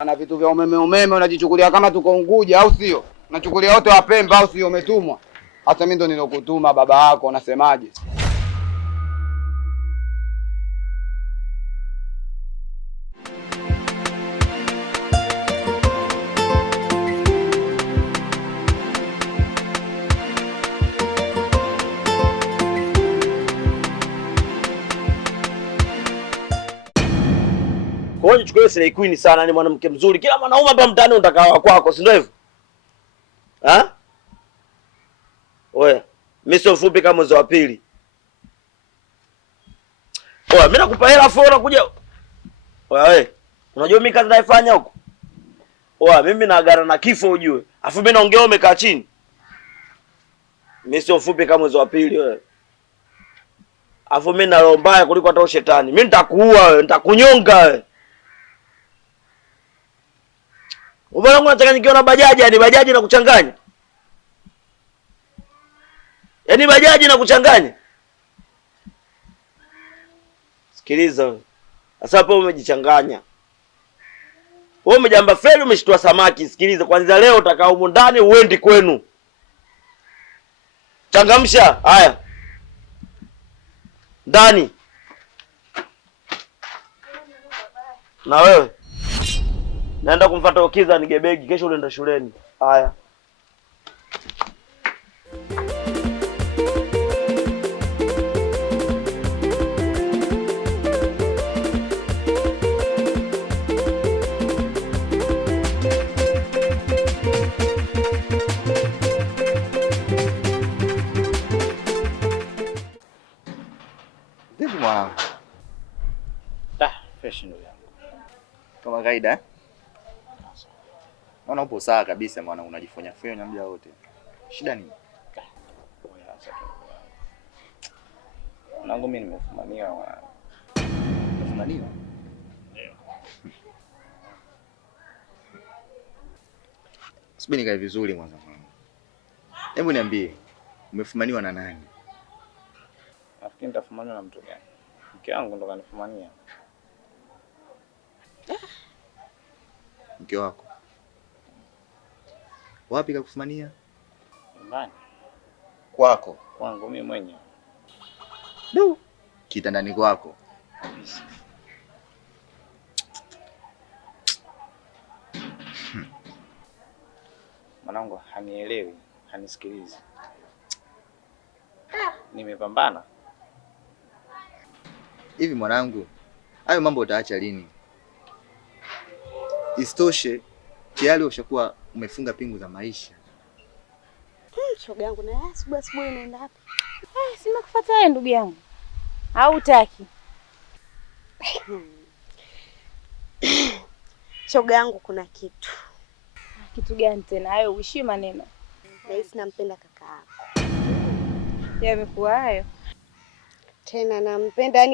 Ana vitu vya umeme unajichukulia kama tuko Unguja au sio? Unachukulia wote wa Pemba au sio? Umetumwa. Hata mimi ndo ninokutuma baba yako, unasemaje? Kwa hiyo chukue Slay Queen sana, ni mwanamke mzuri. Kila mwanaume hapa mtaani unataka kwako, si ndio hivyo? Ha? Oya, mimi sio fupi kama mwezi wa pili. Oya, mimi nakupa hela afu unakuja. Oya wewe, unajua mimi kazi naifanya huko? Oya, mimi naagana na kifo ujue. Afu mimi naongea umekaa chini. Mimi sio fupi kama mwezi wa pili wewe. Afu mimi na roho mbaya kuliko hata shetani. Mimi nitakuua wewe, nitakunyonga wewe. Mbona unachanganyikiwa na bajaji? Yaani bajaji na kuchanganya? Yaani bajaji na kuchanganya? Sikiliza wewe. Sasa hapo umejichanganya. Wewe umejamba feli, umeshtua samaki. Sikiliza, kwanza leo utakaa huko ndani uendi kwenu. Changamsha. Haya. Ndani. Na wewe? Naenda kumfuata Okiza nigebegi, kesho unaenda shuleni. Haya. Vipi mwanangu? Fresh ndio yangu. Kama kawaida eh? Naona upo sawa kabisa mwanangu, unajifanya fanya muda wote. Shida nini? Mwanangu mimi nimefumaniwa. Umefumaniwa? Ndio. Subiri nikae vizuri mwanzo mwanangu. Hebu niambie, umefumaniwa na nani? Nafikiri nitafumaniwa na mtu gani? Mke wangu ndo kanifumania. Mke wako? Wapi kakufumania? Nyumbani. Kwako? Kwangu mimi mwenyewe. Du. Kitandani kwako. Kabisa. Mwanangu hanielewi, hanisikilizi. Nimepambana. Hivi mwanangu, hayo mambo utaacha lini? Isitoshe tayari ushakuwa umefunga pingu za maisha. Shoga yangu na asubuhi unaenda wapi? Sima kufuata wewe ndugu yangu. Au utaki? Shoga yangu kuna kitu. Kitu gani tena? Hayo uishi maneno. Nahisi nampenda kaka yako. Yamekuwa hayo. Tena nampenda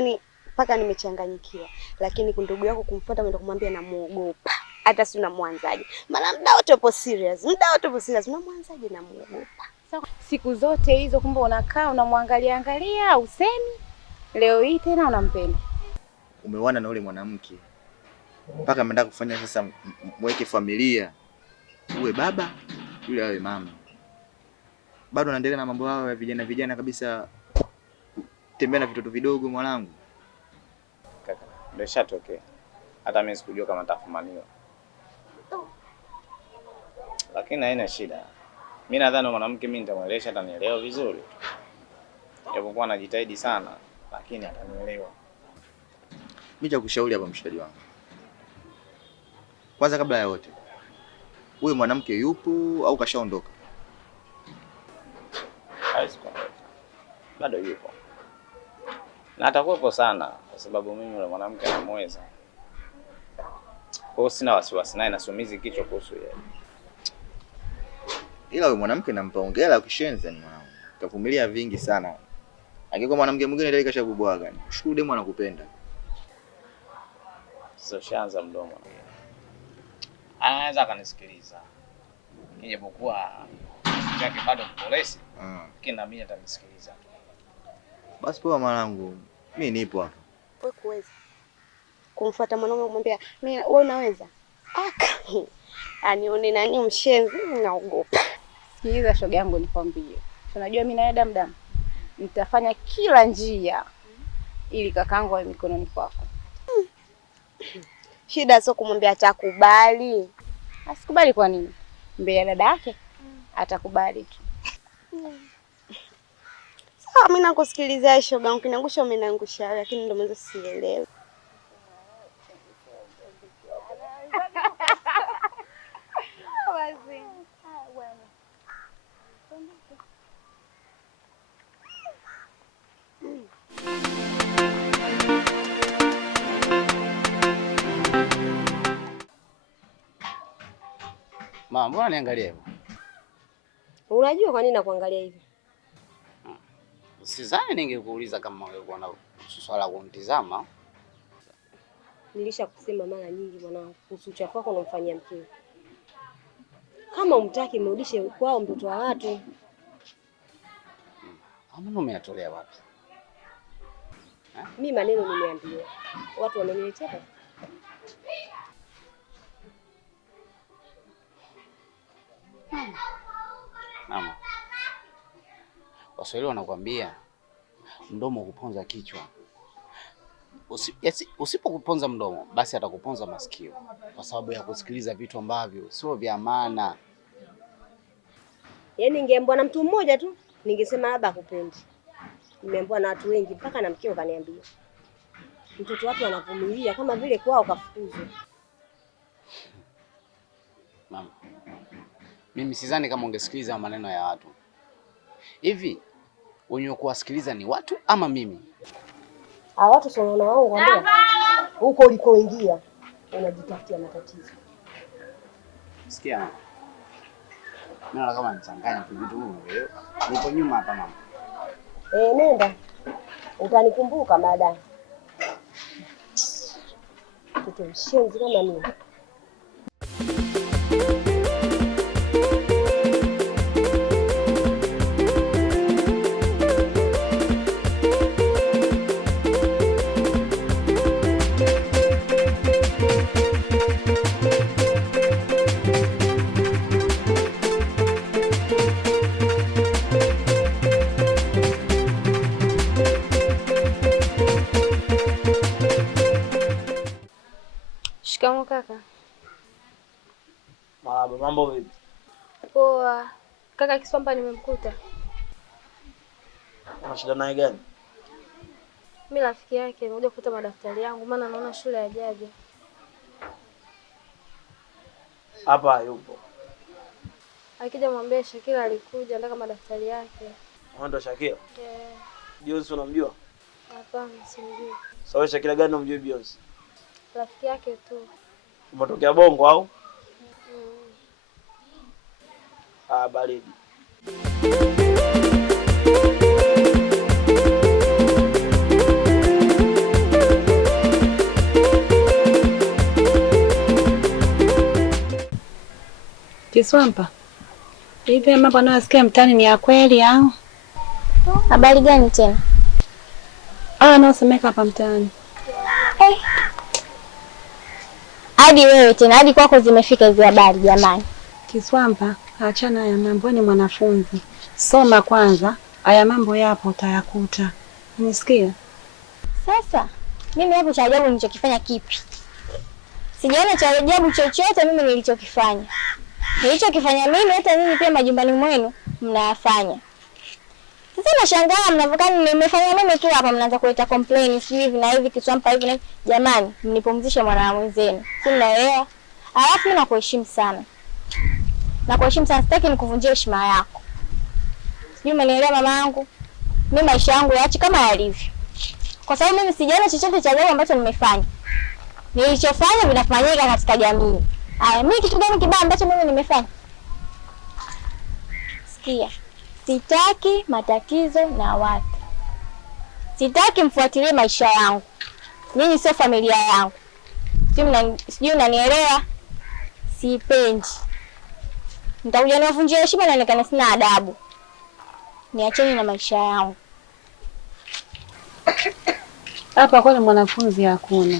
ni mpaka nimechanganyikiwa. Lakini ndugu yako kumfuata mwenda kumwambia namuogopa. Hata si unamwanzaje? Maana muda wote upo serious. Unamwanzaje namuogopa? Siku zote hizo kumbe unakaa unamwangalia usemi. Leo hii tena unampenda. Umewana na yule mwanamke. Mpaka mnataka kufanya sasa mweke familia. Uwe baba, yule awe mama. Bado unaendelea na mambo yao ya vijana kabisa, tembea na vitoto vidogo mwanangu. Kaka, ndio ishatokea. Hata mimi sikujua kama nitafumaniwa. Lakini haina shida. Mimi nadhani mwanamke mimi nitamwelesha, atanielewa vizuri. Japokuwa anajitahidi sana, lakini atanielewa. Mimi cha kushauri hapa mshikaji wangu. Kwanza kabla ya yote, huyu mwanamke yupo au kashaondoka? Bado yupo. Na atakuwepo sana kwa sababu mimi yule mwanamke anamweza. Kwa hiyo sina wasiwasi naye, nasumizi kichwa kuhusu yeye. Ila huyu mwanamke nampa hongera ukishenza ni mwanangu. Kavumilia vingi sana. Angekuwa mwanamke mwingine ndio kashakubwaga. Shukuru demu anakupenda. Sio shanza mdomo. Anaweza akanisikiliza. Ijapokuwa yake bado mpolesi. Lakini mimi atanisikiliza. Basi poa mwanangu. Mimi nipo hapa. Wewe kuweza. kumfuata mwanaume kumwambia mimi wewe unaweza. Anione nani mshenzi, naogopa. Sikiliza shoga yangu nikwambie. Unajua mimi naenda damu. Nitafanya kila njia ili kakaangu awe mikononi kwako. Shida sio kumwambia atakubali. Asikubali kwa nini? Mbele ya dada yake atakubali tu. Sawa, mimi nakusikiliza shoga, ukiniangusha umeniangusha, lakini ndio mwanzo sielewi. Mama, mbona niangalia hivyo? Unajua kwa nini nakuangalia hivi? Sidhani ningekuuliza kama ungekuwa na swala la kunitizama. Nilishakusema mara nyingi mwanangu, kuhusu uchafu wako unamfanyia mkeo. Kama umtaki mrudishe kwao, mtoto wa watu. Ama umeyatolea wapi? Mimi maneno nimeambiwa. Watu wameniletea. Mama, Waswahili wanakuambia mdomo kuponza kichwa. Usipokuponza mdomo, basi atakuponza masikio, kwa sababu ya kusikiliza vitu ambavyo sio vya maana. Yaani ningeambiwa na mtu mmoja tu, ningesema labda akupendi. Nimeambiwa na watu wengi, mpaka na mkeo kaniambia. Mtoto watu anavumilia kama vile kwao kafukuzwa. Mama, mimi sidhani kama ungesikiliza maneno ya watu. Hivi wenye kuwasikiliza ni watu ama mimi? Watu sio wana wao kwambia. Huko ulikoingia unajitafutia matatizo. Sikia mama. Naona kama nichanganya vitu hivi. Nipo nyuma hapa mama. Nenda. Utanikumbuka baadaye. Kitu mshenzi kama mimi. Shikamoo kaka. Marahaba, mambo vipi? Poa. Kaka Kiswamba nimemkuta. Una shida naye gani? Mimi rafiki yake, nimekuja kufuta madaftari yangu maana naona shule hajaja. Hapa yupo. Akija mwambie Shakira alikuja anataka madaftari yake. Wewe ndo Shakira? Yeah. Bionsi unamjua? Hapana, simjui. Sawa, Shakira gani unamjua Bionsi? Rafiki yake tu. Umetokea Bongo au? Baridi. Kiswampa, hivi mambo anayosikia mtaani ni ya kweli au? Habari gani tena? Anaosemeka hapa mtaani. Hadi wewe tena, hadi kwako zimefika hizo habari jamani. Kiswampa, achana haya mambo, ni mwanafunzi. Soma kwanza, haya mambo yapo utayakuta. Unisikia? Sasa, mimi hapo cha ajabu nilichokifanya kipi? Sijaona cha ajabu chochote mimi nilichokifanya. Nilichokifanya mimi hata nyinyi pia majumbani mwenu mnayafanya. Sasa nashangaa mnavokani nimefanya mimi tu hapa mnaanza kuleta complain sijui hivi na hivi Kiswampa hivi na jamani, mnipumzishe mwana mwenzenu. Si mnaelewa? Alafu mimi nakuheshimu sana. Nakuheshimu sana, sitaki nikuvunjie heshima yako. Sijui umenielewa mama yangu? Mimi maisha yangu yaache kama yalivyo. Kwa sababu mimi sijaona chochote cha ajabu ambacho nimefanya. Nilichofanya vinafanyika katika jamii. Mimi kitu gani kibaya ambacho mimi nimefanya? Sikia. Sitaki matatizo na watu. Sitaki mfuatilie maisha yangu. Nyinyi sio familia yangu. Sijui unanielewa? Sipendi. Nitakuja niwavunjie heshima na nionekane sina adabu. Niacheni na maisha yangu. Hapa kwani mwanafunzi hakuna.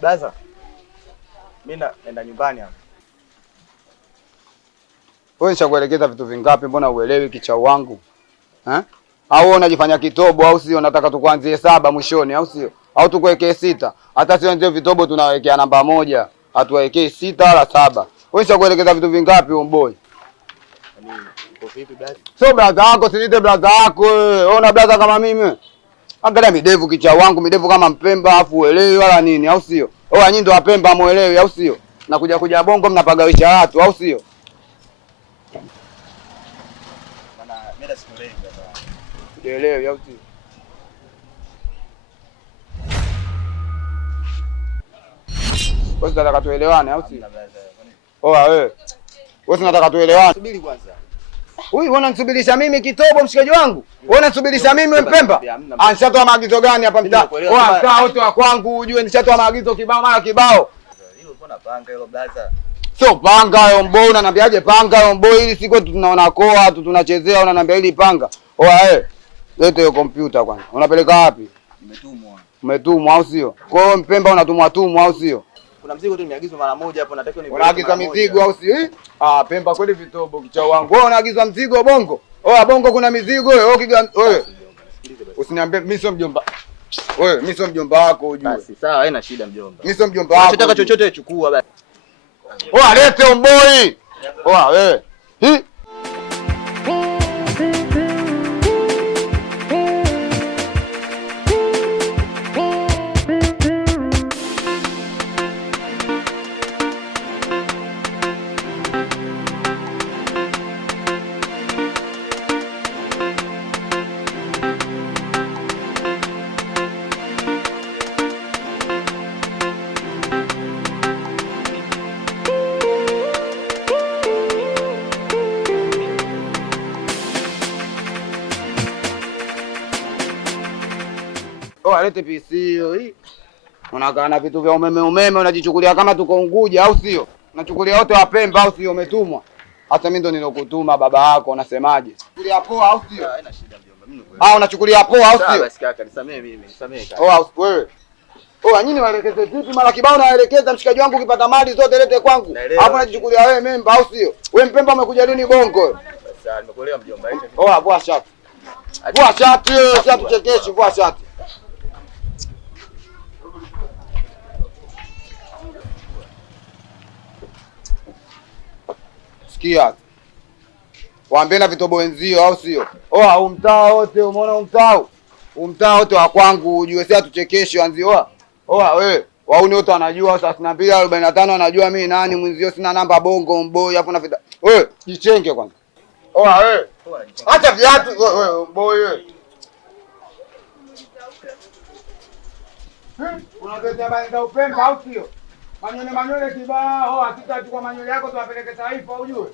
Blaza, mimi naenda nyumbani hapa. Wewe nishakuelekeza vitu vingapi? Mbona uelewi kichau wangu? Au unajifanya kitobo au sio? Nataka tukuanzie 7 mwishoni au sio? Au tukuwekee 6. Hata sio ndio vitobo tunawekea namba 1. Hatuwekei 6 wala 7. Wewe nishakuelekeza vitu vingapi boy? Yaani uko vipi blaza? Sio blaza wako, sinite blaza wako wewe. Ona blaza kama mimi. Angalia midevu kichau wangu, midevu kama Mpemba afu uelewi wala nini au sio? Nyinyi ndio Wapemba muelewi au sio? Na kuja Bongo mnapagawisha watu au sio? Maana mimi sikuelewi baba. Uelewi au sio? Wewe unataka tuelewane au sio? Wewe. Wewe unataka tuelewane? Subiri kwanza. Huyu unanisubirisha mimi kitobo mshikaji wangu? Unanisubirisha mimi Mpemba? Nishatoa maagizo gani hapa mtaa? Mtaa wote wa kwangu ujue nishatoa maagizo kibao mara kibao. Hilo uko na panga hilo blaza. Sio panga hayo mboi, unaniambiaje panga hayo mboi? Ili siku tunaona koa tu tunachezea, unaniambia hili panga. Lete hiyo kompyuta kwanza. Unapeleka wapi? Nimetumwa. Umetumwa au sio? Kwa hiyo Mpemba unatumwa au sio? Kuna mzigo tu nimeagizwa mara moja hapo, nataka unaagiza mizigo au sio? Pemba kweli vitobo kichao wangu. Wewe unaagiza mzigo Bongo? Bongo kuna mizigo wewe. Usiniambie mimi sio mjomba. Mimi sio mjomba wako ujue. Basi sawa, haina shida mjomba. Mimi sio mjomba wako. Unataka chochote chukua basi. Lete mboi. Wewe. Alete PC hiyo hii. Unakaa na vitu vya umeme unajichukulia kama tuko Unguja au sio? Unachukulia wote wa Pemba au sio? Umetumwa. Hata mimi ndo ninokutuma baba yako, unasemaje? Chukulia poa au sio? Haina shida mjomba. Mimi unachukulia poa au sio? Sawa basi kaka, nisamee mimi, nisamee kaka. Wewe. Nyinyi waelekeze vipi? Mara kibao naelekeza mshikaji wangu ukipata mali zote lete kwangu. Hapo unajichukulia wewe memba au sio? Wewe Mpemba umekuja lini Bongo? Sasa nimekuelewa mjomba. Vua shati. Vua shati, sio tuchekeshi, vua shati. Sikia. Waambie na vitobo wenzio au sio? Umtaa wote, umeona umtaa? Umtaa wote wa kwangu ujue sasa tuchekeshe anzio. Wewe, wauni wote wanajua 32:45 wanajua mimi nani mwenzio, sina namba Bongo mboi hapo na vita. Wewe, jichenge kwanza. Wewe. Acha viatu wewe mboi wewe. Unataka banda Upemba au sio? Manyole kibao, hatutachukua manyole yako tuwapeleke Taifa ujue.